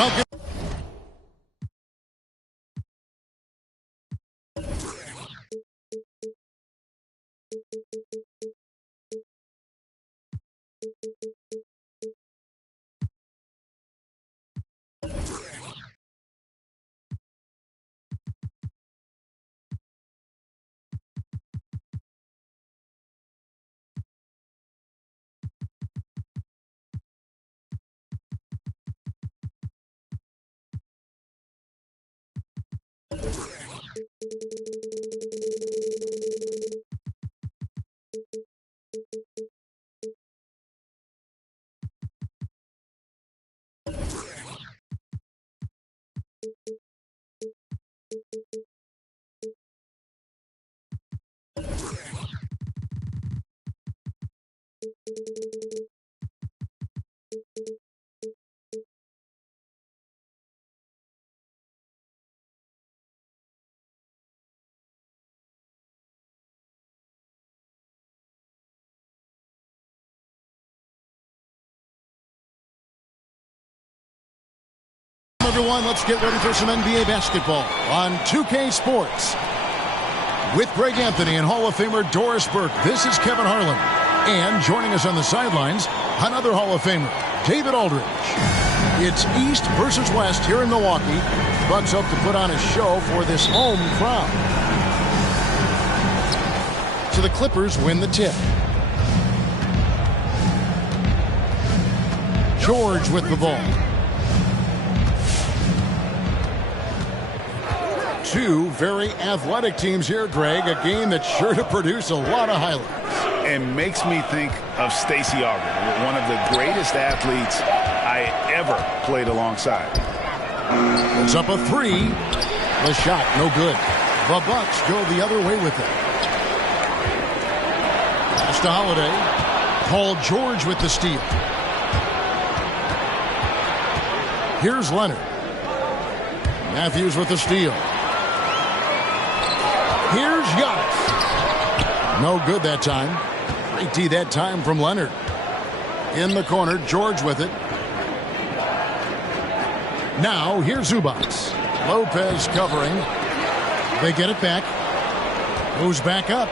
Welcome. Everyone, let's get ready for some NBA basketball on 2K Sports. With Greg Anthony and Hall of Famer Doris Burke, this is Kevin Harlan. And joining us on the sidelines, another Hall of Famer, David Aldridge. It's East versus West here in Milwaukee. Bucks hope to put on a show for this home crowd. So the Clippers win the tip. George with the ball. Two very athletic teams here, Greg. A game that's sure to produce a lot of highlights. And makes me think of Stacey Augmon, one of the greatest athletes I ever played alongside. Puts up a three. The shot, no good. The Bucks go the other way with it. Pass to Holiday. Paul George with the steal. Here's Leonard. Matthews with the steal. Here's Giannis. No good that time. Great D that time from Leonard. In the corner, George with it. Now, here's Zubac. Lopez covering. They get it back. Moves back up.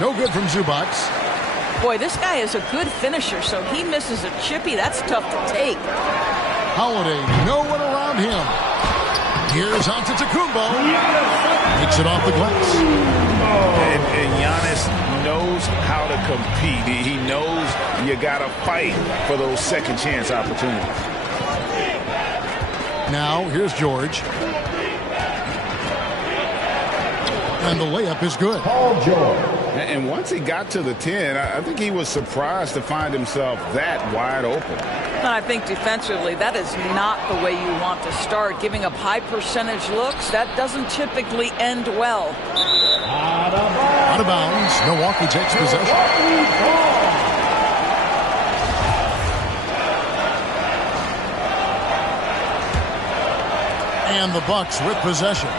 No good from Zubac. Boy, this guy is a good finisher, so he misses a chippy. That's tough to take. Holiday, no one around him. Here's Antetokounmpo. Takes it off the glass. And Giannis knows how to compete. He knows you got to fight for those second chance opportunities. Now, here's George. And the layup is good. Paul George. And once he got to the 10, I think he was surprised to find himself that wide open. And I think defensively, that is not the way you want to start. Giving up high percentage looks, that doesn't typically end well. Out of bounds. Milwaukee takes possession. And the Bucks with possession.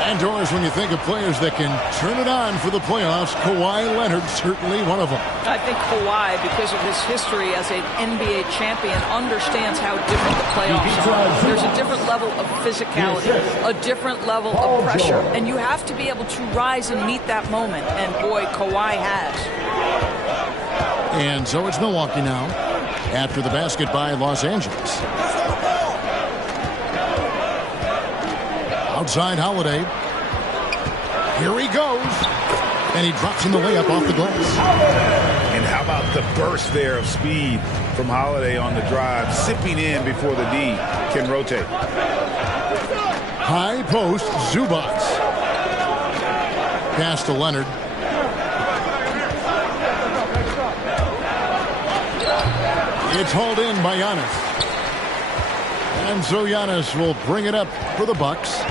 And Doris, when you think of players that can turn it on for the playoffs, Kawhi Leonard certainly one of them. I think Kawhi, because of his history as an NBA champion, understands how different the playoffs are. There's a different level of physicality, a different level of pressure, and you have to be able to rise and meet that moment. And boy, Kawhi has. And so it's Milwaukee now, after the basket by Los Angeles. Outside Holiday. Here he goes. And he drops in the layup off the glass. And how about the burst there of speed from Holiday on the drive, zipping in before the D can rotate. High post, Zubac. Pass to Leonard. It's hauled in by Giannis. And so Giannis will bring it up for the Bucks.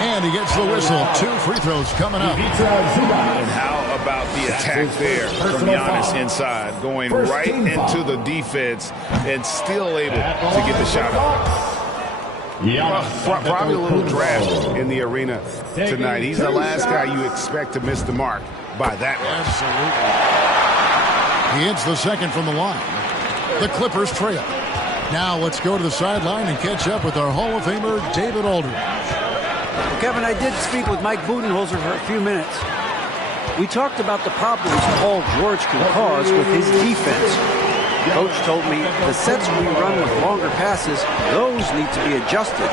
And he gets the whistle. 2 free throws coming up. And how about the attack there from Giannis inside, going right into the defense and still able to get the shot off. Probably a little draft in the arena tonight. He's the last guy you expect to miss the mark by that much. Absolutely. He hits the second from the line. The Clippers trail. Now let's go to the sideline and catch up with our Hall of Famer, David Aldridge. Kevin, I did speak with Mike Budenholzer for a few minutes. We talked about the problems Paul George can cause with his defense. Coach told me the sets we run with longer passes, those need to be adjusted.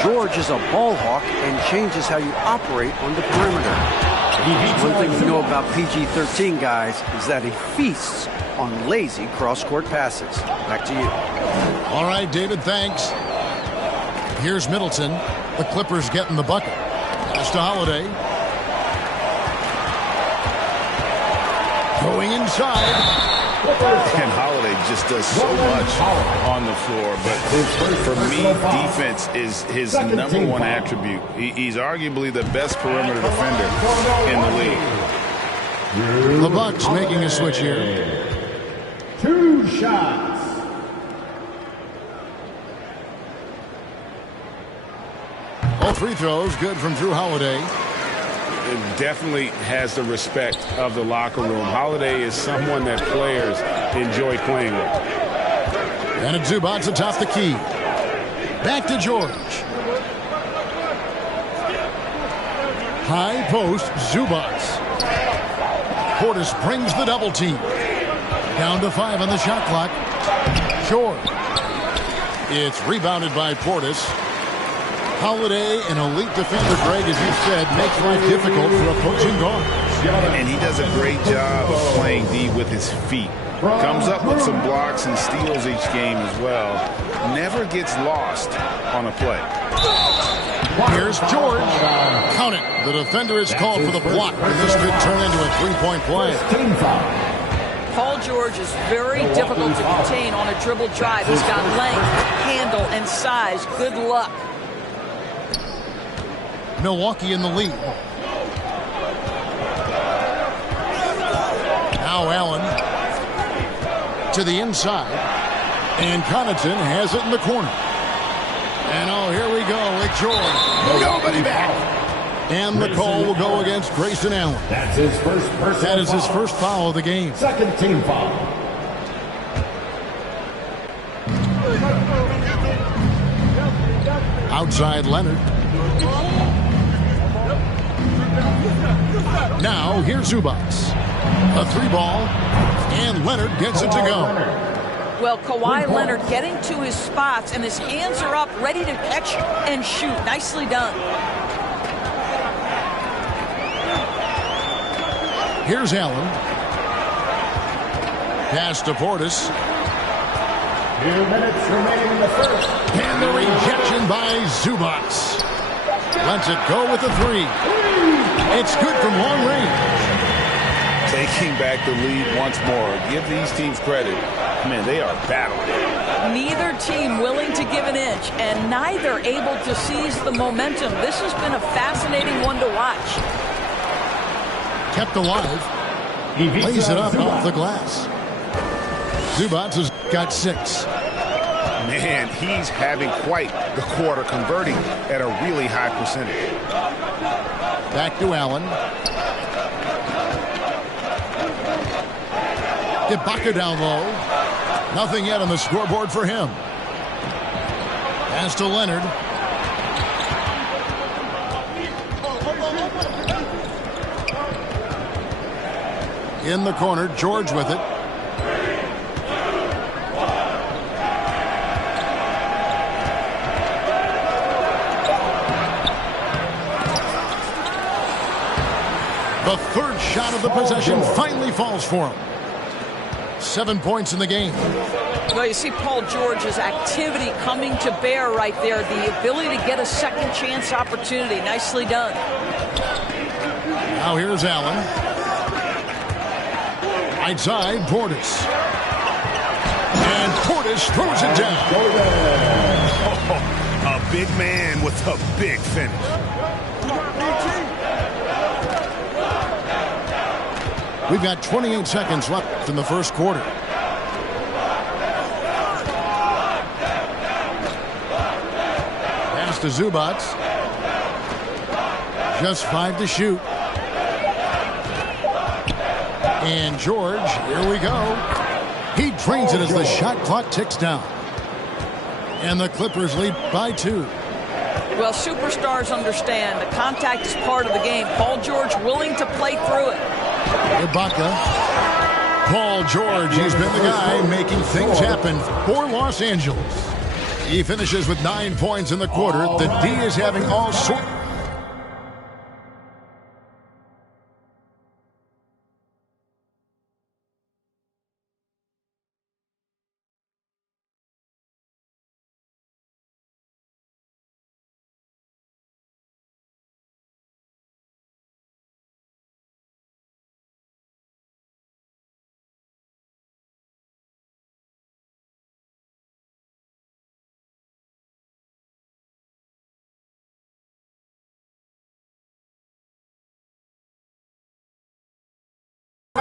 George is a ball hawk and changes how you operate on the perimeter. One thing we know about PG-13 guys is that he feasts on lazy cross-court passes. Back to you. All right, David, thanks. Here's Middleton. The Clippers getting the bucket. Pass to Holiday. Going inside. And Holiday just does so much on the floor. But for me, defense is his number one attribute. He's arguably the best perimeter defender in the league. The Bucks making a switch here. 2 shots. All free throws good from Drew Holiday. Definitely has the respect of the locker room. Holiday is someone that players enjoy playing with. And it's Zubac atop the key. Back to George. High post, Zubac. Portis brings the double team. Down to 5 on the shot clock. George. It's rebounded by Portis. Holiday, an elite defender, Greg, as you said, makes life difficult for opposing guards. And he does a great job of playing D with his feet. Comes up with some blocks and steals each game as well. Never gets lost on a play. Here's George. Count it. The defender is called for the block, and this could turn into a three-point play. Paul George is very difficult to contain on a dribble drive. He's got length, handle, and size. Good luck. Milwaukee in the lead. Now Allen to the inside. And Connaughton has it in the corner. And oh, here we go with George. Nobody back. And the call will go against Grayson Allen. That's his first personal That is his first foul of the game. Second team foul. Outside Leonard. Now here's Zubac. A 3-ball. And Leonard gets it to go. Well, Kawhi Leonard getting to his spots, and his hands are up, ready to catch and shoot. Nicely done. Here's Allen. Pass to Portis. 2 minutes remaining in the first. And the rejection by Zubac. Lets it go with the 3. It's good from long range. Taking back the lead once more. Give these teams credit. Man, they are battling. Neither team willing to give an inch, and neither able to seize the momentum. This has been a fascinating one to watch. Kept alive. Lays it up off the glass. Zubac has got 6. Man, he's having quite the quarter, converting at a really high percentage. Back to Allen. Ibaka down low. Nothing yet on the scoreboard for him. Pass to Leonard. In the corner, George with it. The third shot of the possession finally falls for him. 7 points in the game. Well, you see Paul George's activity coming to bear right there. The ability to get a second chance opportunity. Nicely done. Now here's Allen. Right side, Portis. And Portis throws it down. A big man with a big finish. We've got 28 seconds left in the first quarter. Pass to Zubats. Just 5 to shoot. And George, here we go. He drains it as the shot clock ticks down. And the Clippers lead by 2. Well, superstars understand the contact is part of the game. Paul George willing to play through it. Ibaka. Paul George, he's been the guy making things happen for Los Angeles. He finishes with 9 points in the quarter. The D is having all sorts.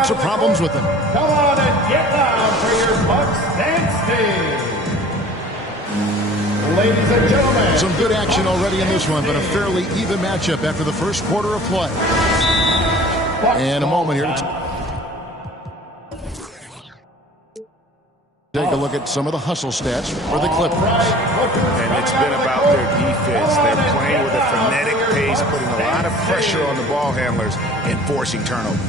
Of problems with them. Come on and get down for your Bucks dance team. Ladies and gentlemen. Some good action already in this one, but a fairly even matchup after the first quarter of play. And a moment here to take a look at some of the hustle stats for the Clippers. And it's been about their defense. They're playing with a frenetic pace, putting a lot of pressure on the ball handlers and forcing turnovers.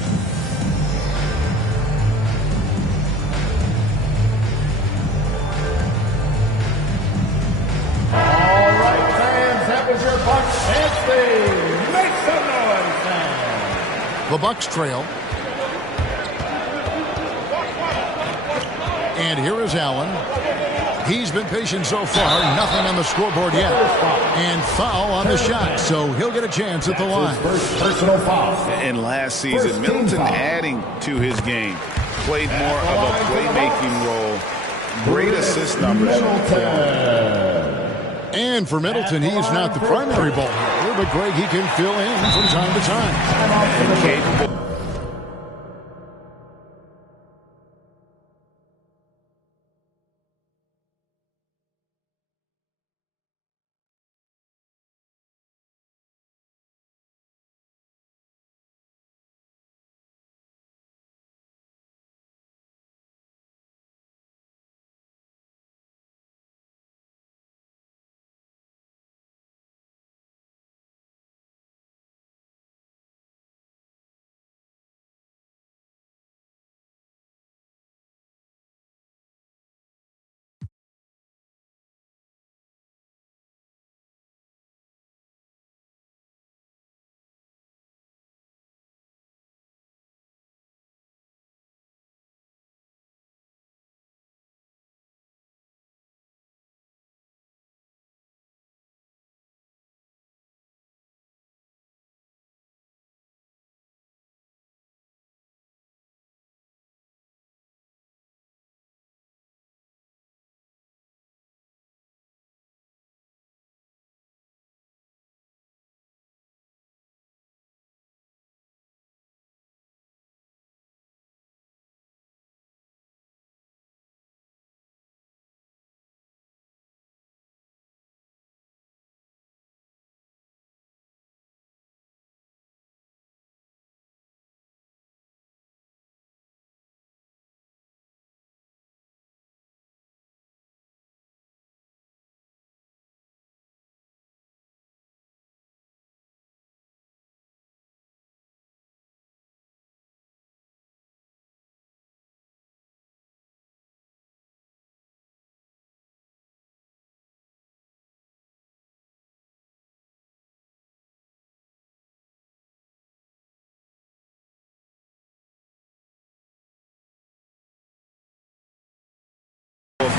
Your Bucks dance team. Make some noise, man. The Bucks trail. And here is Allen. He's been patient so far. Nothing on the scoreboard yet. And foul on the shot, so he'll get a chance at the line. First personal foul. And last season, Middleton adding to his game. Played more of a playmaking role. Great assist numbers. And for Middleton, he's not the primary ball handler, but Greg, he can fill in from time to time. And capable.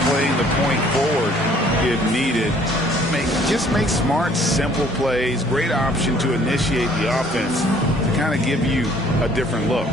Playing the point forward if needed. Just make smart, simple plays. Great option to initiate the offense to kind of give you a different look.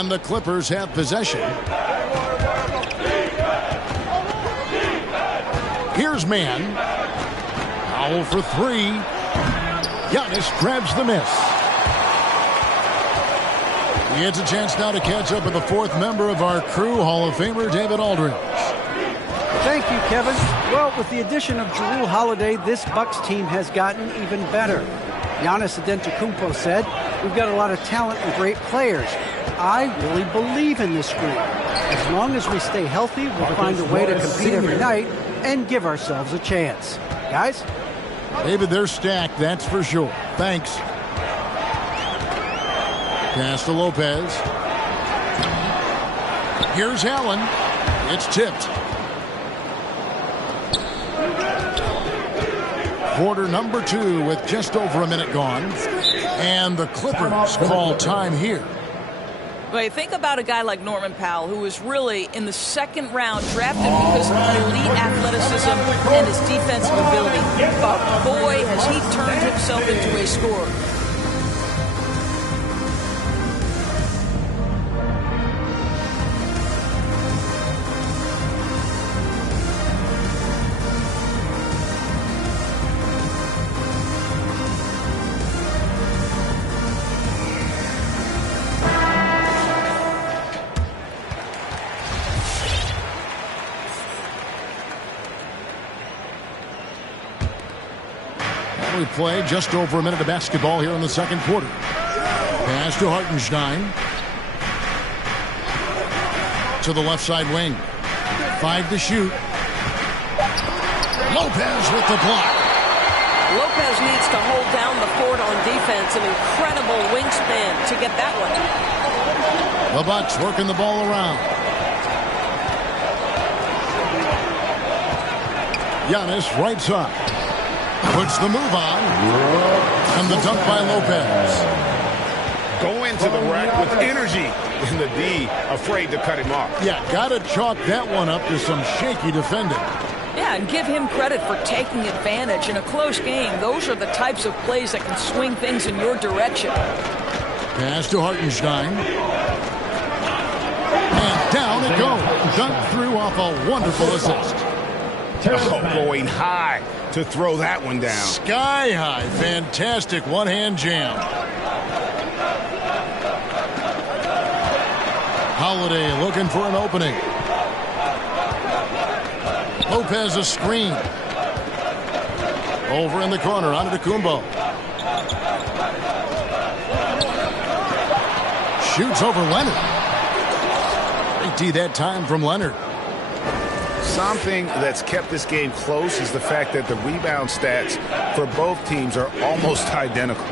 And the Clippers have possession. Here's man. Powell for three. Giannis grabs the miss. He gets a chance now to catch up with the fourth member of our crew, Hall of Famer David Aldridge. Thank you, Kevin. Well, with the addition of Jrue Holiday, this Bucks team has gotten even better. Giannis Antetokounmpo said, "We've got a lot of talent and great players. I really believe in this group. As long as we stay healthy, we'll find a way to compete every night and give ourselves a chance." Guys? David, they're stacked, that's for sure. Thanks. Pass to Lopez. Here's Allen. It's tipped. Quarter number 2 with just over a minute gone. And the Clippers call time here. But think about a guy like Norman Powell, who was really in the second round drafted because of his elite athleticism and his defensive ability. But boy, has he turned himself into a scorer. We play just over a minute of basketball here in the second quarter. Pass to Hartenstein. To the left side wing. 5 to shoot. Lopez with the block. Lopez needs to hold down the fort on defense. An incredible wingspan to get that one. The Bucks working the ball around. Giannis right side. Puts the move on. And the dunk by Lopez. Go into the rack with energy. And the D afraid to cut him off. Yeah, got to chalk that one up to some shaky defending. Yeah, and give him credit for taking advantage in a close game. Those are the types of plays that can swing things in your direction. Pass to Hartenstein. And down it goes. Dunk through off a wonderful assist. Oh, going high to throw that one down. Sky high. Fantastic one-hand jam. Holiday looking for an opening. Lopez a screen. Over in the corner, Antetokounmpo. Shoots over Leonard. Great D that time from Leonard. Something that's kept this game close is the fact that the rebound stats for both teams are almost identical.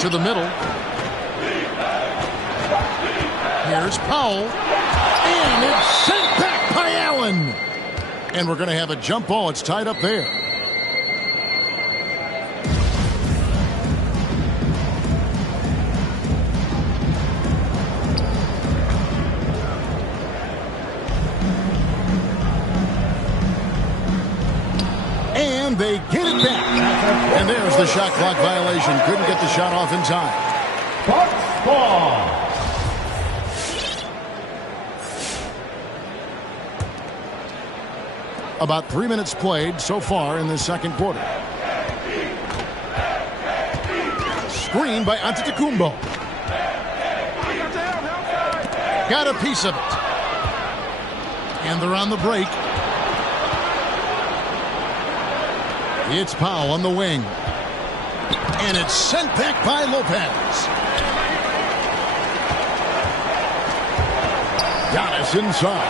To the middle. Here's Powell. And it's sent back by Allen. And we're going to have a jump ball. It's tied up there. And they get it back. And there's the shot clock violation. Couldn't get the shot off in time. Bucks ball. About 3 minutes played so far in the second quarter. Screen by Antetokounmpo. Got a piece of it. And they're on the break. It's Powell on the wing. And it's sent back by Lopez. Giannis inside.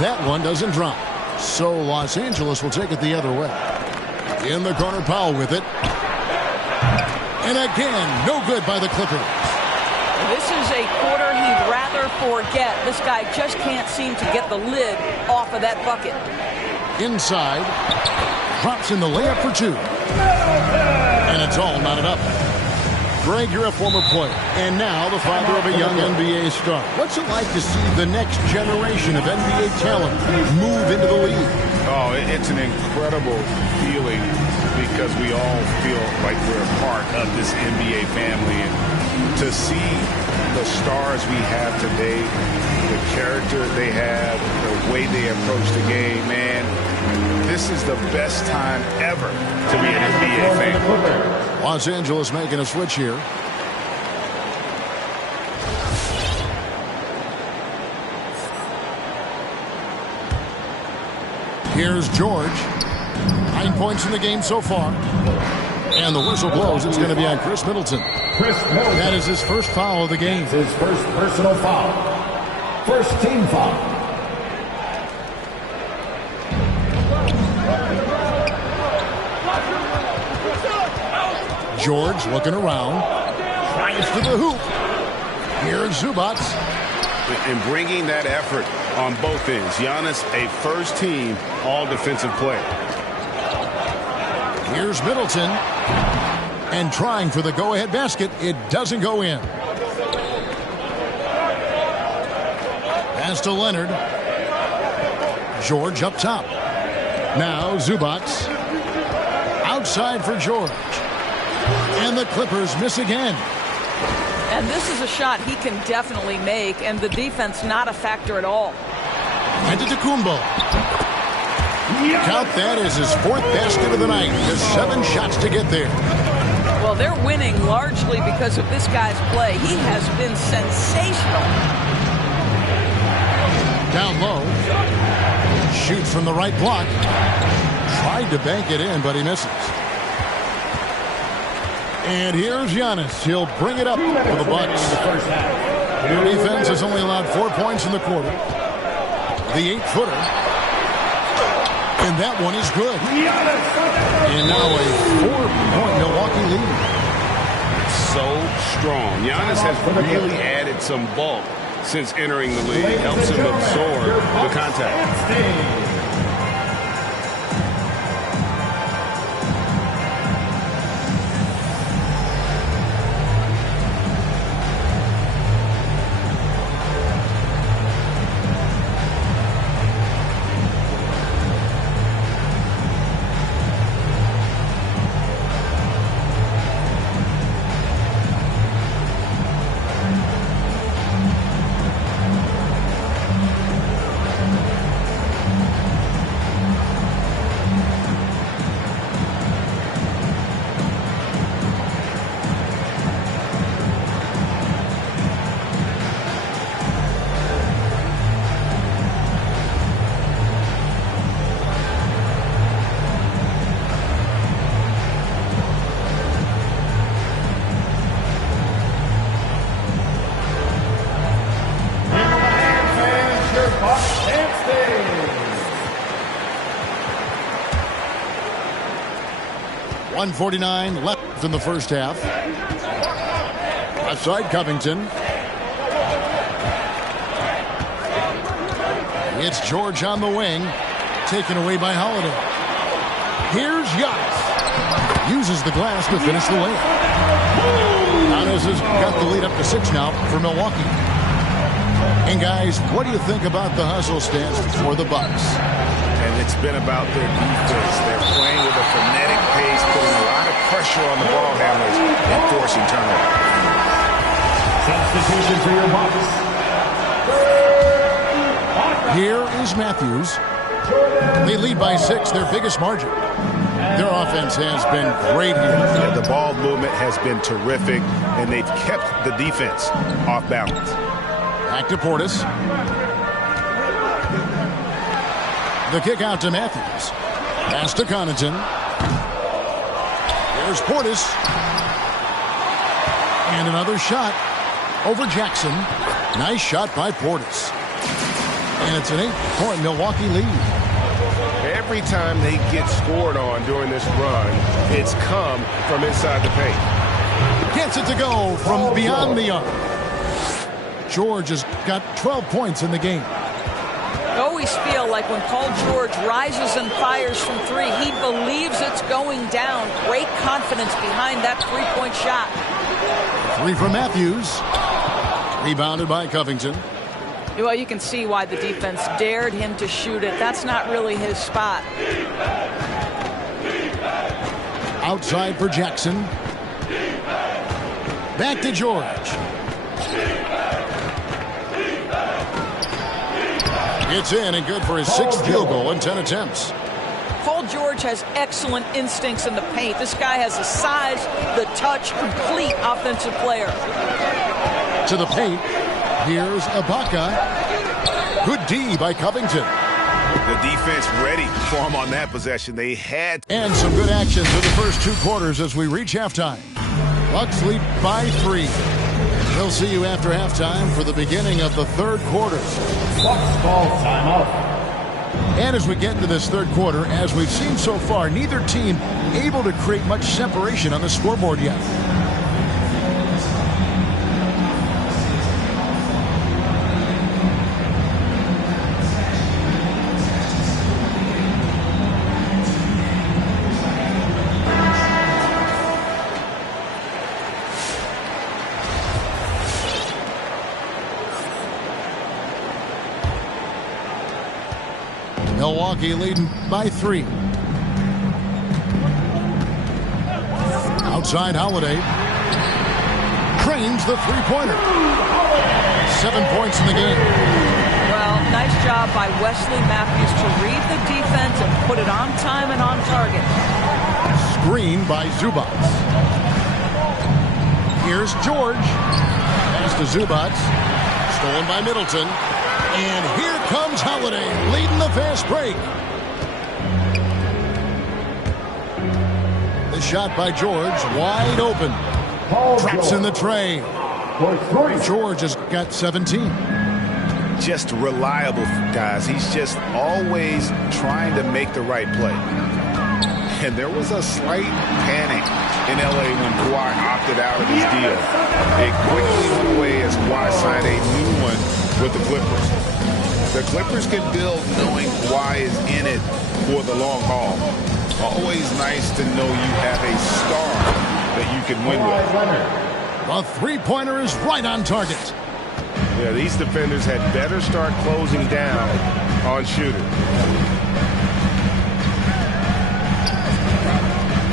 That one doesn't drop. So Los Angeles will take it the other way. In the corner, Powell with it. And again, no good by the Clippers. This is a quarter he'd rather forget. This guy just can't seem to get the lid off of that bucket. Inside. Drops in the layup for 2. And it's all knotted up. Greg, you're a former player, and now the father of a young NBA star. What's it like to see the next generation of NBA talent move into the league? Oh, it's an incredible feeling because we all feel like we're a part of this NBA family. And to see the stars we have today, the character they have, the way they approach the game, man, this is the best time ever to be an NBA fan. Los Angeles making a switch here. Here's George. 9 points in the game so far. And the whistle blows. It's going to be on Chris Middleton. That is his first foul of the game. His first personal foul. First team foul. George looking around. Tries to the hoop. Here's Zubac. And bringing that effort on both ends. Giannis, a first-team all-defensive player. Here's Middleton. And trying for the go-ahead basket. It doesn't go in. Pass to Leonard. George up top. Now Zubac. Outside for George. And the Clippers miss again. And this is a shot he can definitely make, and the defense not a factor at all. Antetokounmpo. Count that as his 4th basket of the night. Just 7 shots to get there. Well, they're winning largely because of this guy's play. He has been sensational. Down low. Shoots from the right block. Tried to bank it in, but he misses. And here's Giannis. He'll bring it up for the Bucks. Their defense has only allowed 4 points in the quarter. The 8-footer. And that one is good. And now a 4-point Milwaukee lead. So strong. Giannis has really added some bulk since entering the league. Helps him absorb the contact. .149 left in the first half. Left side, Covington. It's George on the wing. Taken away by Holiday. Here's Giannis. Uses the glass to finish the layup. Giannis has got the lead up to 6 now for Milwaukee. And guys, what do you think about the hustle stance for the Bucks? And it's been about their defense. They're playing with a frenetic pace, putting a lot of pressure on the ball handlers and forcing turnovers. Substitution for your Bucks. Here is Matthews. They lead by 6, their biggest margin. Their offense has been great here. Yeah, the ball movement has been terrific, and they've kept the defense off balance. Back to Portis. The kick out to Matthews. Pass to Connaughton. There's Portis. And another shot over Jackson. Nice shot by Portis. And it's an 8-point Milwaukee lead. Every time they get scored on during this run, it's come from inside the paint. Gets it to go from beyond the arc. George has got 12 points in the game. I always feel like when Paul George rises and fires from 3, he believes it's going down. Great confidence behind that 3-point shot. 3 from Matthews. Rebounded by Covington. Well, you can see why the defense dared him to shoot it. That's not really his spot. Outside for Jackson. Back to George. It's in and good for his 6th field goal in 10 attempts. Paul George has excellent instincts in the paint. This guy has the size, the touch, complete offensive player. To the paint. Here's Ibaka. Good D by Covington. The defense ready for him on that possession. They had. And some good action through the first 2 quarters as we reach halftime. Bucks lead by 3. We'll see you after halftime for the beginning of the 3rd quarter. Bucks ball timeout. And as we get into this 3rd quarter, as we've seen so far, neither team able to create much separation on the scoreboard yet. Milwaukee leading by 3. Outside Holiday. Trains the three-pointer. 7 points in the game. Well, nice job by Wesley Matthews to read the defense and put it on time and on target. Screen by Zubats. Here's George. Pass to Zubats. Stolen by Middleton. And here comes Holiday, leading the fast break. The shot by George, wide open. Traps in the tray. George has got 17. Just reliable, guys. He's just always trying to make the right play. And there was a slight panic in L.A. when Kawhi opted out of his deal. It quickly went away as Kawhi signed a new one with the Clippers. The Clippers can build knowing Kawhi is in it for the long haul. Always nice to know you have a star that you can win with. The three-pointer is right on target. Yeah, these defenders had better start closing down on shooters.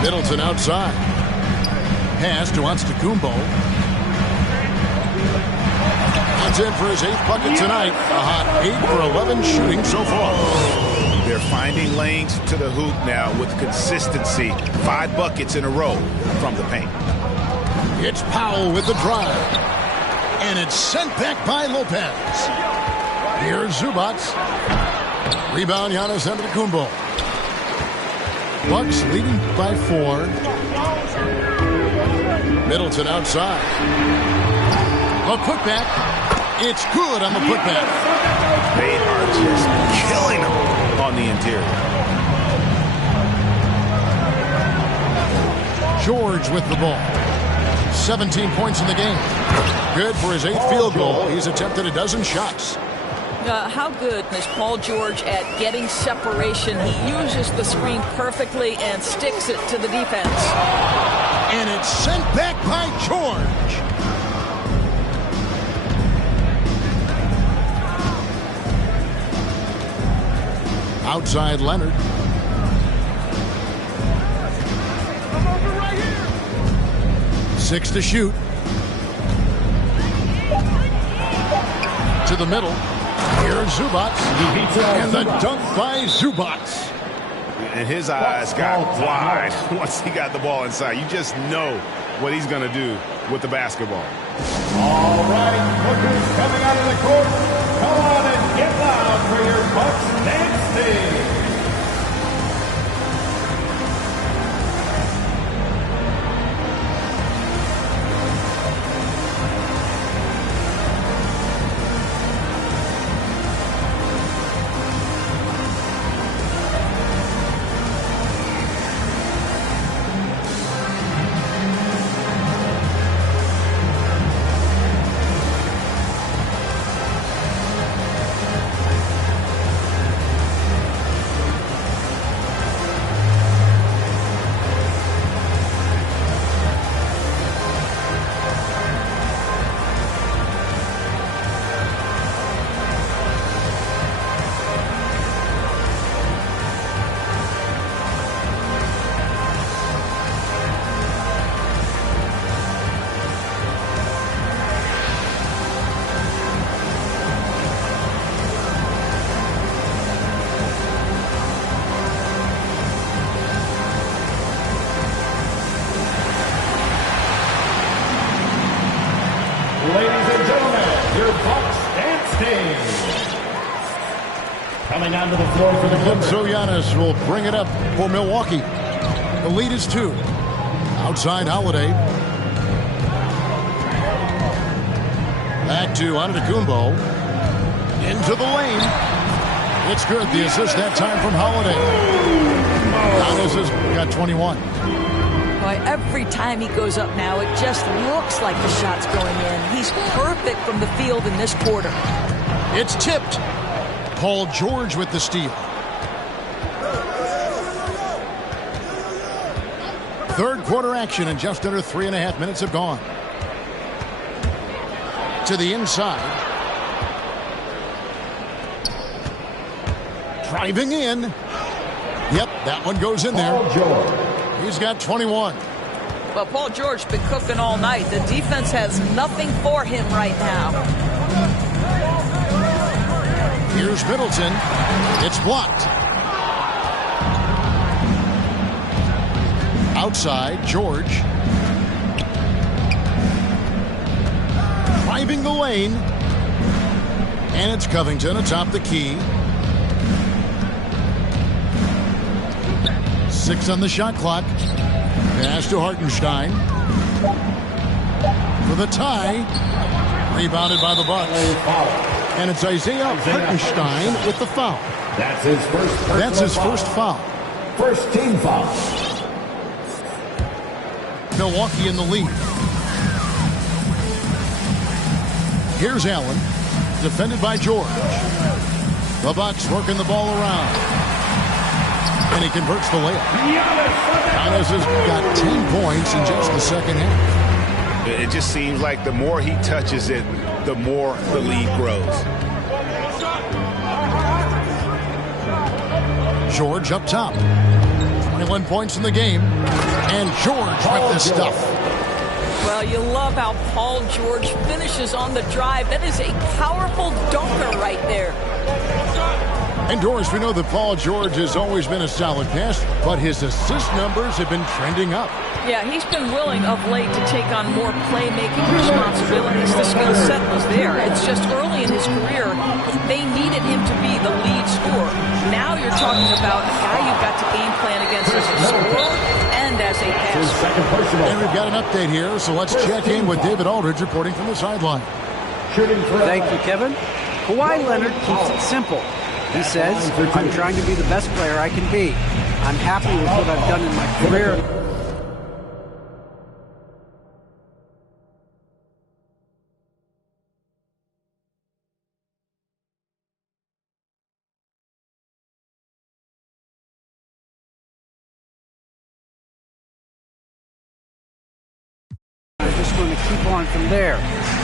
Middleton outside. Pass to Antetokounmpo. That's in for his 8th bucket tonight. A hot 8 for 11 shooting so far. They're finding lanes to the hoop now with consistency. 5 buckets in a row from the paint. It's Powell with the drive. And it's sent back by Lopez. Here's Zubats. Rebound Giannis Antetokounmpo. Bucks leading by 4. Middleton outside. A putback. It's good on the putback. They are just killing them on the interior. George with the ball. 17 points in the game. Good for his 8th field goal. He's attempted a dozen shots. How good is Paul George at getting separation? He uses the screen perfectly and sticks it to the defense. And it's sent back by George. Outside Leonard. Six to shoot. To the middle. Here's Zubats. And the dunk by Zubats. And his eyes got wide once he got the ball inside. You just know what he's going to do with the basketball. All right, lookers coming out of the court. Come on and get loud for your Bucks dance team. Ladies and gentlemen, your Bucks dance team. Coming onto the floor for the Clippers. So Giannis will bring it up for Milwaukee. The lead is 2. Outside Holiday. Back to Antetokounmpo. Into the lane. It's good. The assist that time from Holiday. Giannis has got 21. Boy, every time he goes up now, it just looks like the shot's going in. He's perfect from the field in this quarter. It's tipped. Paul George with the steal. Third quarter action, and just under 3.5 minutes have gone. To the inside. Driving in. Yep, that one goes in there. He's got 21. Well, Paul George's been cooking all night. The defense has nothing for him right now. Here's Middleton. It's blocked. Outside, George. Driving the lane. And it's Covington atop the key. 6 on the shot clock. Pass to Hartenstein. For the tie. Rebounded by the Bucks. And it's Isaiah Hartenstein with the foul. That's his first foul. First team foul. Milwaukee in the lead. Here's Allen. Defended by George. The Bucks working the ball around. And he converts the layup. Giannis has got 10 points in just the second half. It just seems like the more he touches it, the more the lead grows. George up top. 21 points in the game. And George with this stuff. Well, you love how Paul George finishes on the drive. That is a powerful dunker right there. And Doris, we know that Paul George has always been a solid passer, but his assist numbers have been trending up. Yeah, he's been willing of late to take on more playmaking responsibilities. The skill set was there. It's just early in his career, they needed him to be the lead scorer. Now you're talking about a guy you've got to game plan against as a scorer and as a passer. And we've got an update here, so let's check in with David Aldridge reporting from the sideline. Thank you, Kevin. Kawhi Leonard keeps it simple. He says, I'm trying to be the best player I can be. I'm happy with what I've done in my career. I'm just going to keep on from there.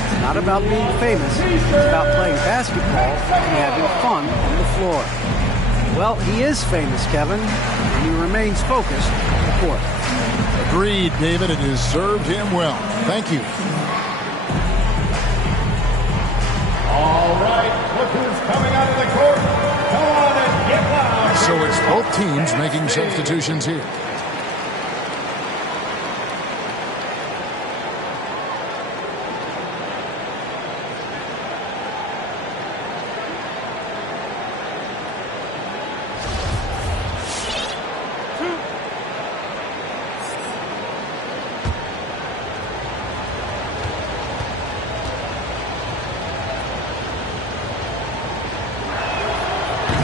It's not about being famous. It's about playing basketball and having fun on the floor. Well, he is famous, Kevin, and he remains focused on the court. Agreed, David. It has served him well. Thank you. All right, look who's coming out of the court. Come on and get loud. So it's both teams making substitutions here.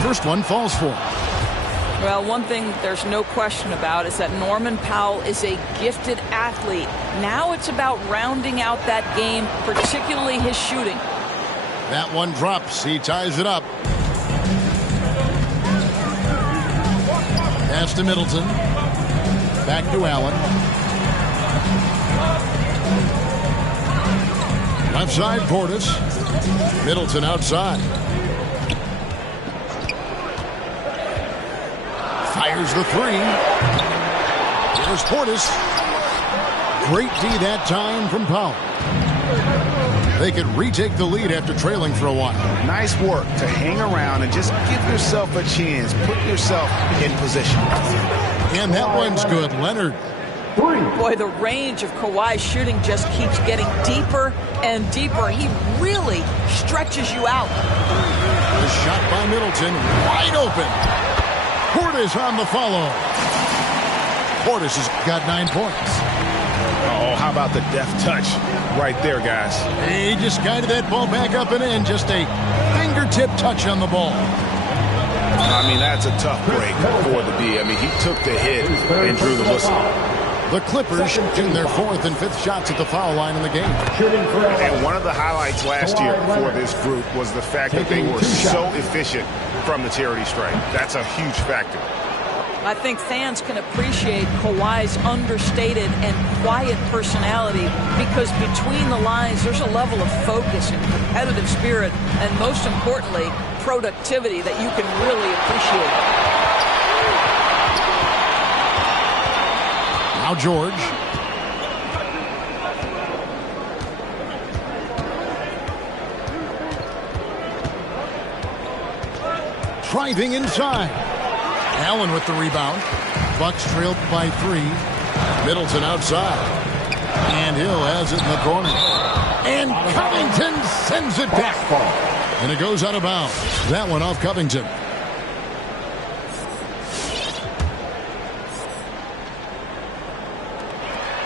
First one falls for. Well, one thing there's no question about is that Norman Powell is a gifted athlete. Now it's about rounding out that game, particularly his shooting. That one drops. He ties it up. Pass to Middleton. Back to Allen. Left side, Portis. Middleton outside. Fires the three. Here's Portis. Great D that time from Powell. They could retake the lead after trailing for a while. Nice work to hang around and just give yourself a chance. Put yourself in position. And that one's good. Leonard. Boy, the range of Kawhi's shooting just keeps getting deeper and deeper. He really stretches you out. The shot by Middleton, wide open. Portis on the follow. Portis has got 9 points. Oh, how about the deft touch right there, guys? He just guided that ball back up and in. Just a fingertip touch on the ball. I mean, that's a tough break for the D. I mean, he took the hit and drew the whistle. The Clippers shooting their 4th and 5th shots at the foul line in the game. And one of the highlights last year for this group was the fact that they were so efficient from the charity stripe. That's a huge factor. I think fans can appreciate Kawhi's understated and quiet personality because between the lines there's a level of focus and competitive spirit and most importantly productivity that you can really appreciate. Now George. Driving inside. Allen with the rebound. Bucks trailed by 3. Middleton outside. And Hill has it in the corner. And Covington sends it back. And it goes out of bounds. That one off Covington.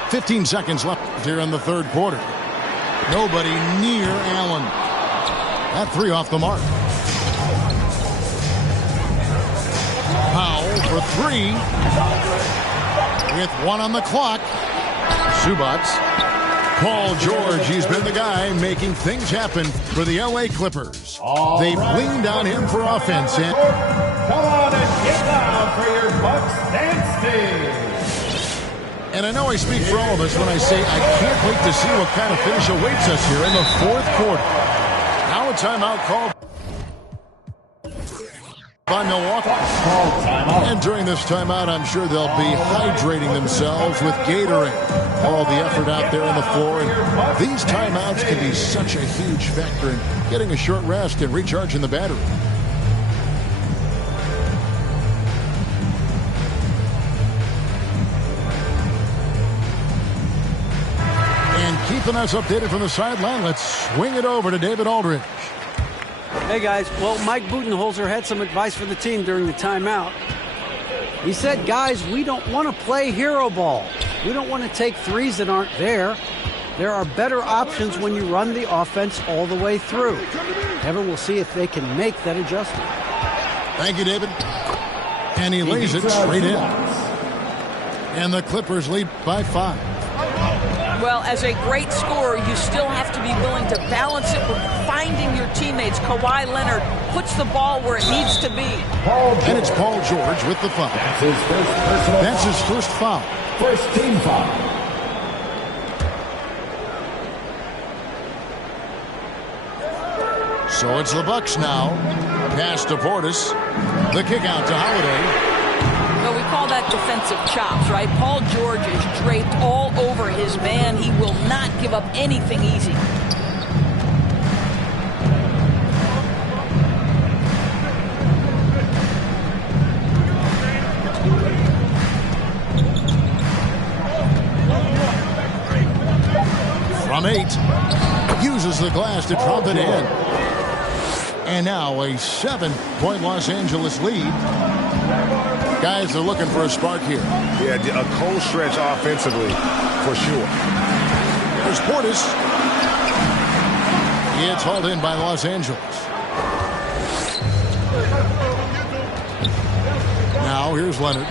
"15 seconds left here in the 3rd quarter. Nobody near Allen. That 3 off the mark. Powell for 3. With 1 on the clock. Zubac. Paul George, he's been the guy making things happen for the LA Clippers. They've leaned on him for offense. Come on and get down for your Bucks dance team. And I know I speak for all of us when I say I can't wait to see what kind of finish awaits us here in the 4th quarter. Now a timeout called by Milwaukee. And during this timeout, I'm sure they'll be hydrating themselves with Gatorade. All the effort out there on the floor. And these timeouts can be such a huge factor in getting a short rest and recharging the battery. And keeping us updated from the sideline, let's swing it over to David Aldridge. Hey guys, well, Mike Budenholzer had some advice for the team during the timeout. He said, guys, we don't want to play hero ball. We don't want to take threes that aren't there. There are better options when you run the offense all the way through. Evan will see if they can make that adjustment. Thank you, David. And he lays it straight in. And the Clippers lead by 5. Well, as a great scorer, you still have to be willing to balance it with finding your teammates. Kawhi Leonard puts the ball where it needs to be. And it's Paul George with the foul. That's his first foul. First team foul. So it's the Bucks now. Pass to Portis. The kick out to Holiday. Well, we call that defensive chops, right? Paul George is draped all over his man. He will not give up anything easy. From 8. Uses the glass to trump it in. And now a 7-point Los Angeles lead. Guys are looking for a spark here. Yeah, a cold stretch offensively, for sure. There's Portis. It's hauled in by Los Angeles. Now here's Leonard.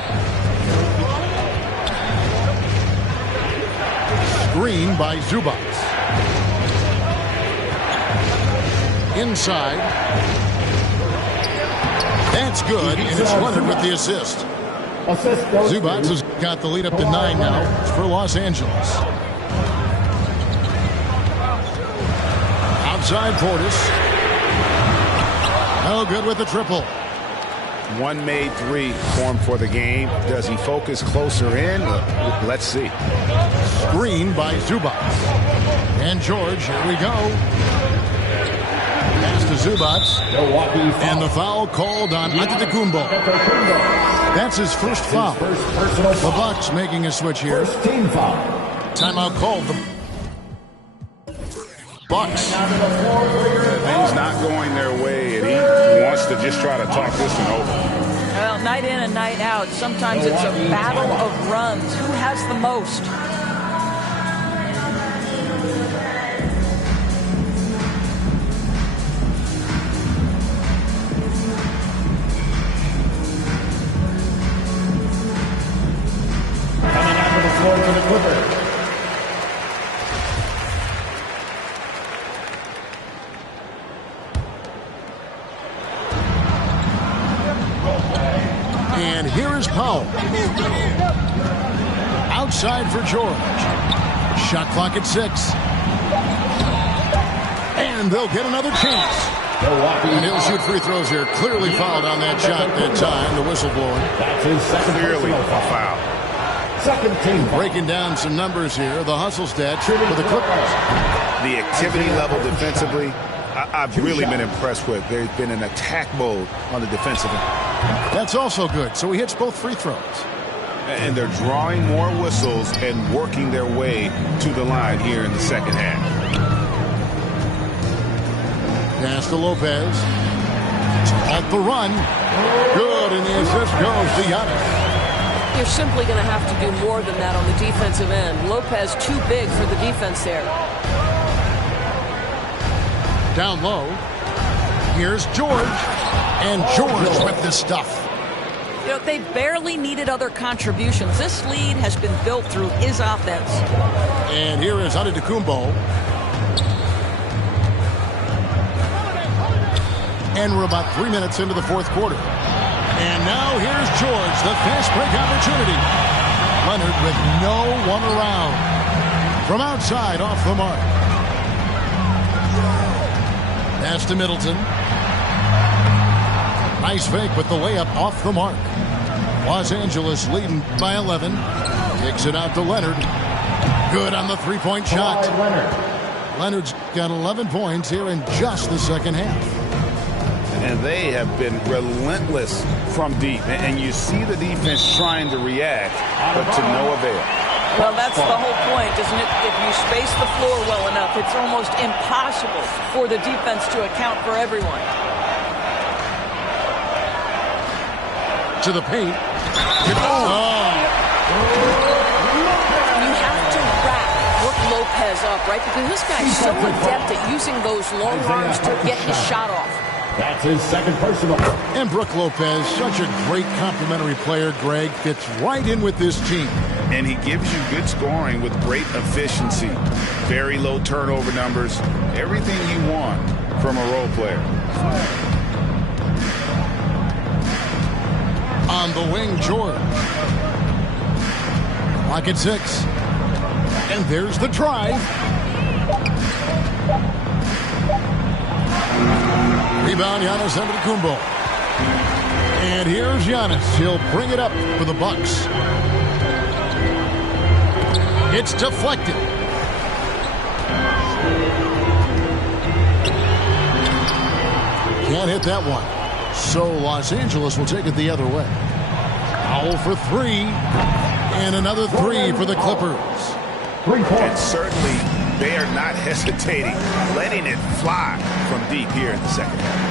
Screen by Zubac. Inside. That's good, and it's Leonard with the assist. Zubac has got the lead up to 9 now. It's for Los Angeles. Outside Portis. Oh, good with the triple. One made 3 formed for the game. Does he focus closer in? Let's see. Screen by Zubac. And George, here we go. Pass to Zubac. And the foul called on Antetokounmpo. That's his first foul. The Bucks making a switch here. First team foul. Timeout called. Bucks. Things not going their way, and he wants to just try to talk this one over. Well, night in and night out, sometimes it's a battle of runs. Who has the most? Coming out of the floor for the Clippers. And here is Powell. Outside for George. Shot clock at 6. And they'll get another chance. And he'll shoot free throws here. Clearly fouled on that shot that time. The whistle blowing. That's his second Clearly a personal foul. Second team. Breaking down some numbers here. The hustle stats for the Clippers. The activity level defensively, I've really been impressed with. There's been an attack mode on the defensive end. That's also good. So he hits both free throws. And they're drawing more whistles and working their way to the line here in the second half. Pass to Lopez. Off the run. Good, and the assist goes to Giannis. You're simply going to have to do more than that on the defensive end. Lopez too big for the defense there. Down low. Here's George. And George with the stuff. You know, they barely needed other contributions. This lead has been built through his offense. And here is Antetokounmpo. And we're about 3 minutes into the fourth quarter. And now here's George, the fast break opportunity. Leonard with no one around. From outside, off the mark. Pass to Middleton. Nice fake with the layup off the mark. Los Angeles leading by 11. Kicks it out to Leonard. Good on the three-point shot. Leonard's got 11 points here in just the second half. And they have been relentless from deep. And you see the defense trying to react, but to no avail. Well, that's the whole point, isn't it? If you space the floor well enough, it's almost impossible for the defense to account for everyone. To the paint. You have to work Lopez up, right? Because this guy's so adept at using those long arms to get his shot off. That's his second personal. And Brook Lopez, such a great complimentary player, Greg, fits right in with this team. And he gives you good scoring with great efficiency. Very low turnover numbers. Everything you want from a role player. On the wing, George. Clock at 6. And there's the drive. Rebound, Giannis Antetokounmpo. And here's Giannis. He'll bring it up for the Bucks. It's deflected. Can't hit that one. So Los Angeles will take it the other way. Powell for 3. And another 3 for the Clippers. And certainly they are not hesitating, letting it fly from deep here in the second half.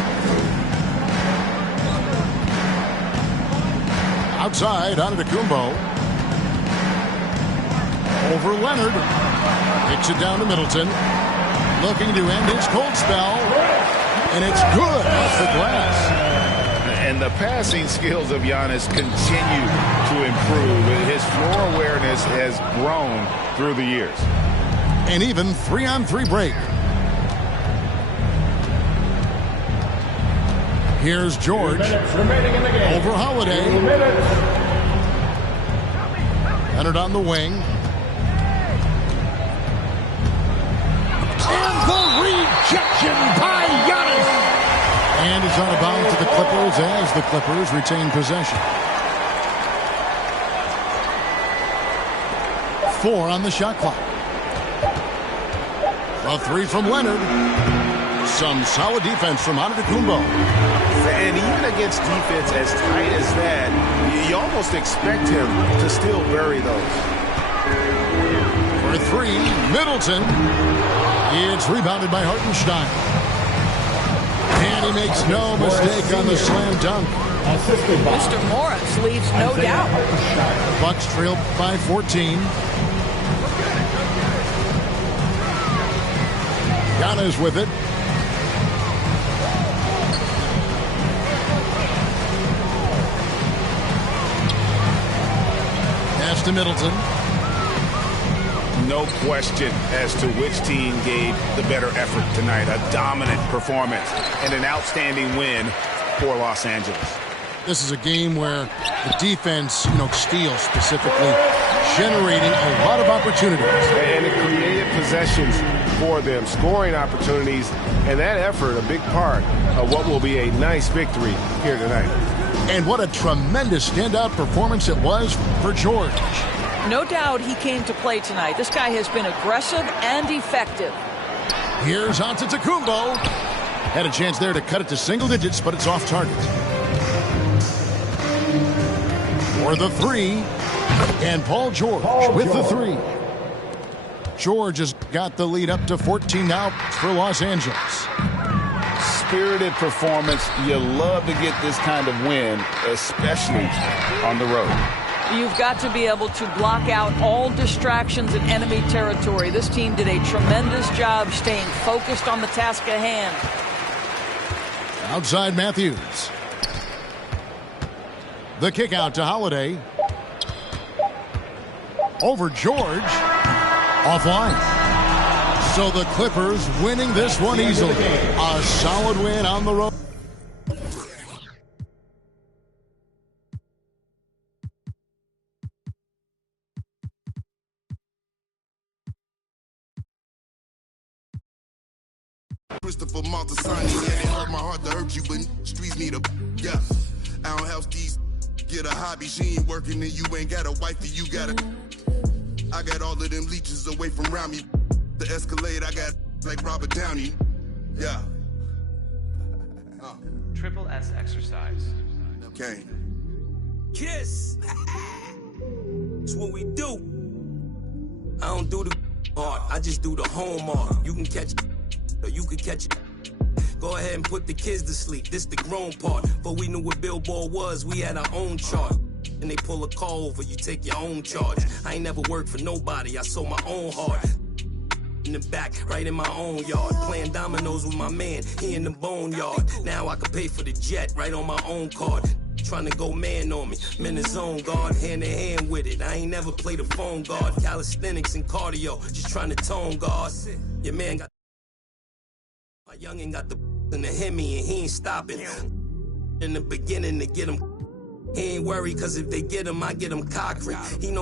Outside, Antetokounmpo. Over Leonard. Kicks it down to Middleton. Looking to end his cold spell. And it's good off the glass. And the passing skills of Giannis continue to improve. His floor awareness has grown through the years. And even 3-on-3 break. Here's George. Over Holiday. Leonard on the wing. And the rejection by Giannis. And it's out of bounds to the Clippers as the Clippers retain possession. 4 on the shot clock. A 3 from Leonard. Some solid defense from Antetokounmpo. And even against defense as tight as that, you almost expect him to still bury those. For 3, Middleton. It's rebounded by Hartenstein. And he makes no mistake on the slam dunk. Mr. Morris leaves no doubt. Bucks trail by 14. Giannis with it. Pass to Middleton. No question as to which team gave the better effort tonight. A dominant performance and an outstanding win for Los Angeles. This is a game where the defense, steals specifically, generating a lot of opportunities. And it created possessions for them, scoring opportunities, and that effort, a big part of what will be a nice victory here tonight. And what a tremendous standout performance it was for George. No doubt he came to play tonight. This guy has been aggressive and effective. Here's Antetokounmpo. Had a chance there to cut it to single digits, but it's off target. For the three, and Paul George with the three. George has got the lead up to 14 now for Los Angeles. Spirited performance. You love to get this kind of win, especially on the road. You've got to be able to block out all distractions in enemy territory. This team did a tremendous job staying focused on the task at hand. Outside Matthews. The kick out to Holiday. Over George. Offline. So the Clippers winning this one easily. A solid win on the road. Christopher Montasani, and it hurt my heart to hurt you, but streets need a yeah. I don't help these get a hobby. She ain't working and you ain't got a wifey, you got a. I got all of them leeches away from around me. The Escalade, I got like Robert Downey. Yeah. Triple S exercise. Okay. Kiss. It's what we do. I don't do the art, I just do the home art. You can catch it, or you can catch it. Go ahead and put the kids to sleep. This the grown part. But we knew what Billboard was. We had our own chart. And they pull a call over, you take your own charge. I ain't never worked for nobody. I sold my own heart. In the back, right in my own yard. Playing dominoes with my man, he in the boneyard. Now I can pay for the jet right on my own card. Trying to go man on me, I'm in the zone, guard, hand in hand with it. I ain't never played a phone guard. Calisthenics and cardio, just trying to tone guard. Your man got my youngin' got the in the Hemi and he ain't stopping. In the beginning to get him, he ain't worried cause if they get him, I get him cocked. He know